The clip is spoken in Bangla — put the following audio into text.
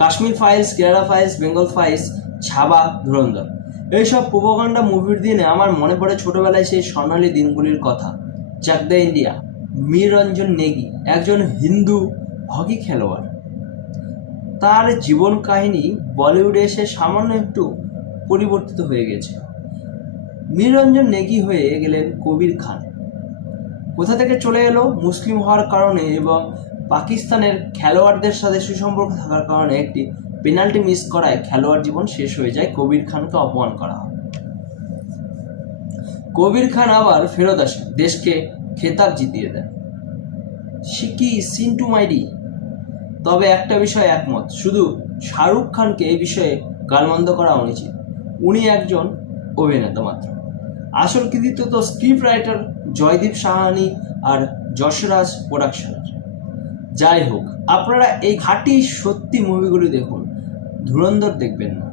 Kashmir files, Kerala files, Bengal files, Chhaava, Dhurandhar, এইসব প্রোপাগান্ডা মুভির দিনে আমার মনে পড়ে ছোটবেলায় সেই স্বর্ণালী দিনগুলির কথা। চাক the India, Mir Ranjan Nikki একজন হিন্দু হকি খেলোয়াড়। তার জীবন কাহিনী বলিউডে এসে সামান্য একটু পরিবর্তিত হয়ে গেছে। মীর রঞ্জন নেগি হয়ে গেলেন কবির খান। কোথা থেকে চলে এলো? মুসলিম হওয়ার কারণে এবং পাকিস্তানের খেলোয়াড়দের সাথে সুসম্পর্ক থাকার কারণে একটি পেনাল্টি মিস করায় খেলোয়াড় জীবন শেষ হয়ে যায়। কবির খানকে অপমান করা হয়। কবির খান আবার ফেরত আসেন, দেশকে খেতাব জিতিয়ে দেন। সে কি সিন্টু মাইডি? তবে একটা বিষয়ে একমত, শুধু শাহরুখ খানকে এই বিষয়ে গালমন্দ করা অনুচিত। উনি একজন অভিনেতা মাত্র। আসল কৃতিত্ব তো স্ক্রিপ্ট রাইটার জয়দীপ সাহানি আর যশরাজ প্রোডাকশনের। যাই হোক, আপনারা এই খাঁটি সত্যি মুভিগুলি দেখুন, ধুরন্ধর দেখবেন না।